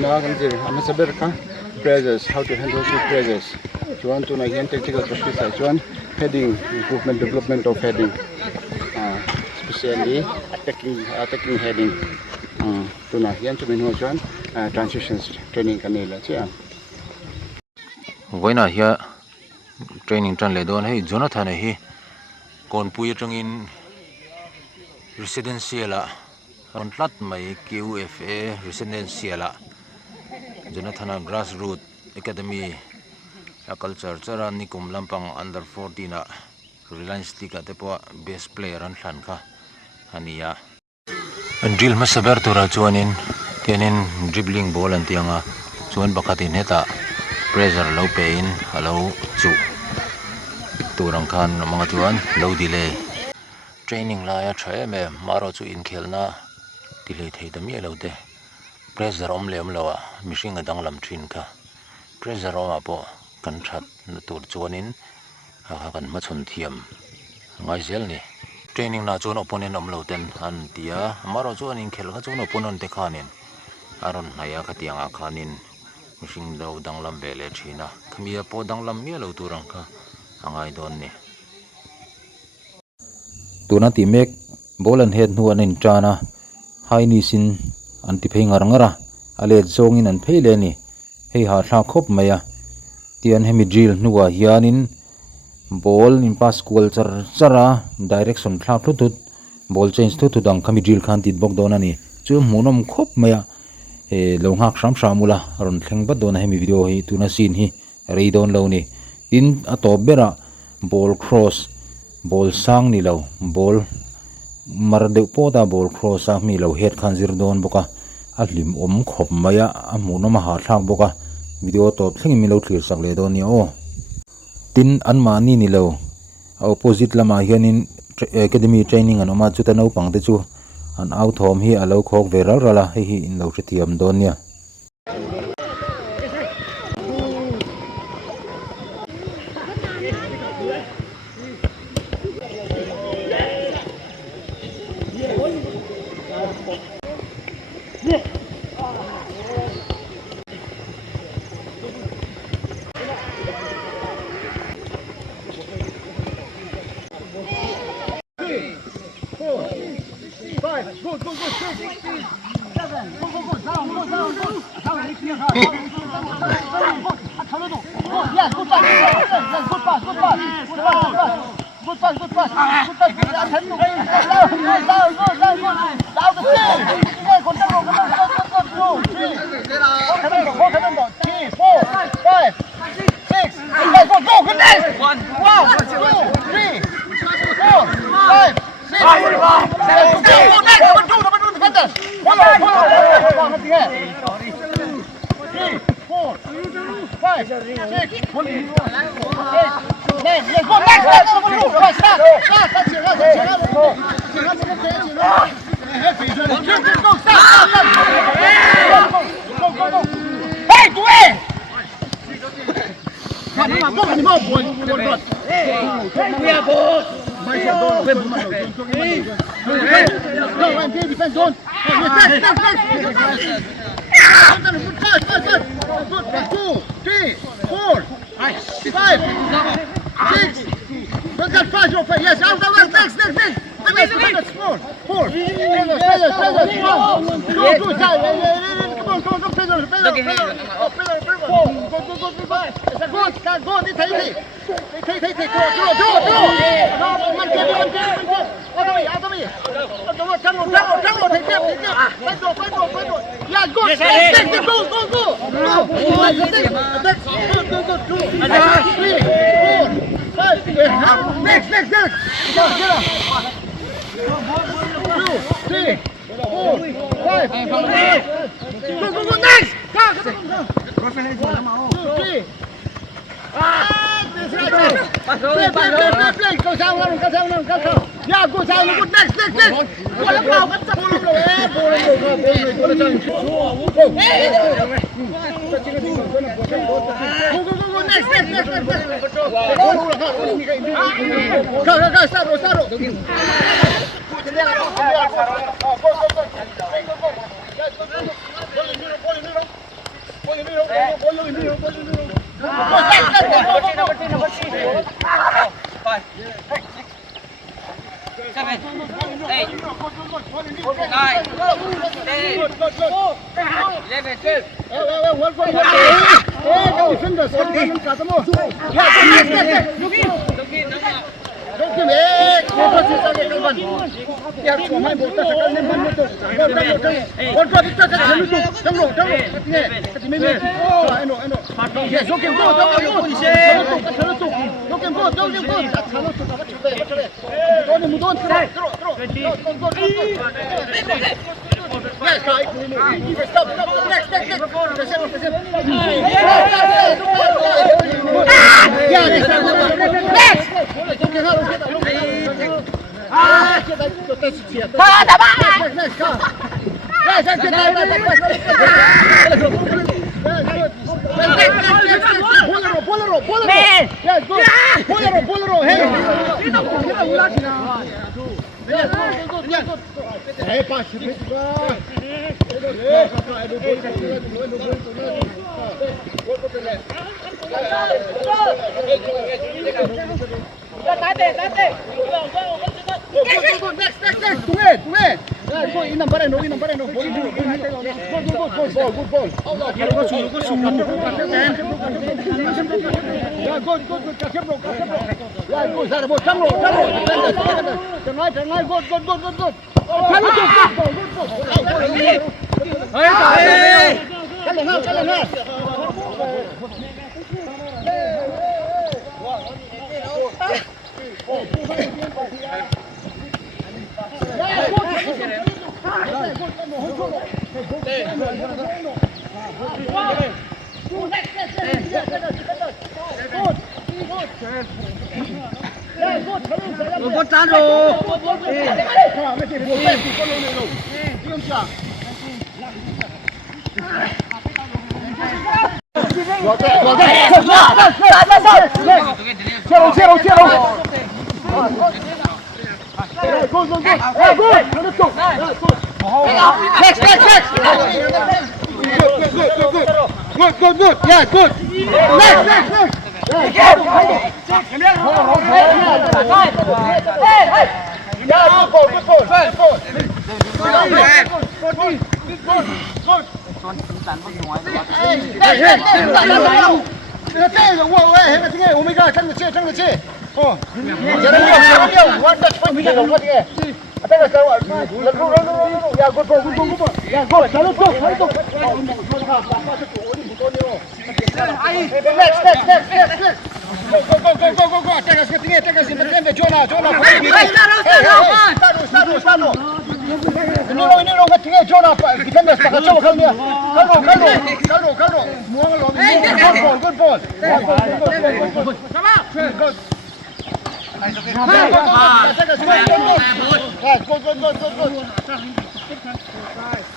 na kan jir ama saber ka pressures, how to handle the pressures. Chuan tu na hian technical practice ai chuan heading improvement development of heading, especially attacking heading. Tu na hian chu min ho chuan transitions training kan nei la che. Voina hia training tran le don hei Jonathan hi konpui atangin residential on tlat mai QFA residential Jonathan grassroots academy culture chara nikum lampang under 14 Reliance tika tepo best player an thlan kha ania an drill ma saber tura chuanin tenin dribbling ball an tianga chuan bakhatin heta pressure low pain hello chu turang khan mga chuan low delay training la ya thre me maro chu in khelna delay thei dami lo de pressure om lem lawa mishing adang lam thin kha pressure om apo kan that na tur chuanin kan ma chhun thiam ngai zel ni training na chuan opponent om lo ten an tia maro chuan in khel kha chuan opponent te khanin aron naya khatianga khanin mishing do danglam bele thina khmia po danglam mi lo turang kha angai don ni tuna ti mek bolan head nu anin trana haini sin anti pheingar ngara ale zongin an pheile ni hei ha thla khop maya tian hemi drill nuwa hianin ball in pass culture chara direction thla thutut ball change thutut ang khami drill khan tit bok don ani chu munom khop maya e lo ngak shramula ron thleng ba don hemi video hi tuna scene hi rei don lo ni in atop bera ball cross ball sang ni lo ball mar de poda ball cross a mi lo head khan zir don boka atlim om khop maya amunom ha thak boka video to thleng mi lo thlir sak le don ni o tin anmani ni lo opposite lama hianin academy training an oma chuta no pang te chu an out home hi alo khok veral rala hi in lo thiam don nia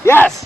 Yes.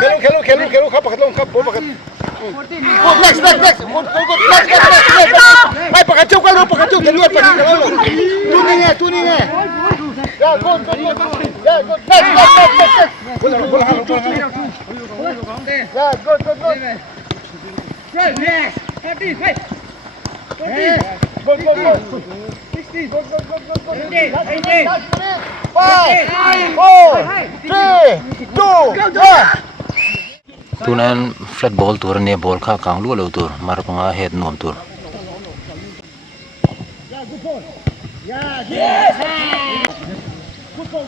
Kelu, kelu, kelu, kelu, kapak, long, kapak, Next. Good. Next. Ay, pakacau ka lo, daliwat pa dito lo. Tuning eh. Yeah, good. Yeah, good. Next. Bola. Yeah, good. Right, yes. 30, wait. 40. Good. 60. Good. 80. 5, 4, 3, 2, 1. tunan flat ball tur ne ball kha kang lu lo tur mar panga head nom tur Yeah, yes. Good ball.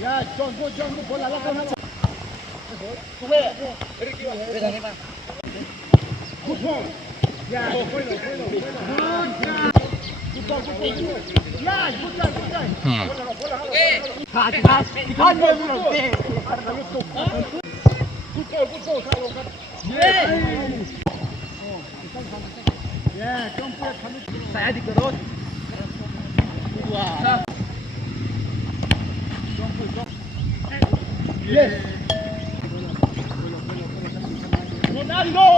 Yeah, John, good ball. Ala kan. Good ball. Yeah, good ball. Yeah, good guy. Saya dikerut. Yes. Ronaldo.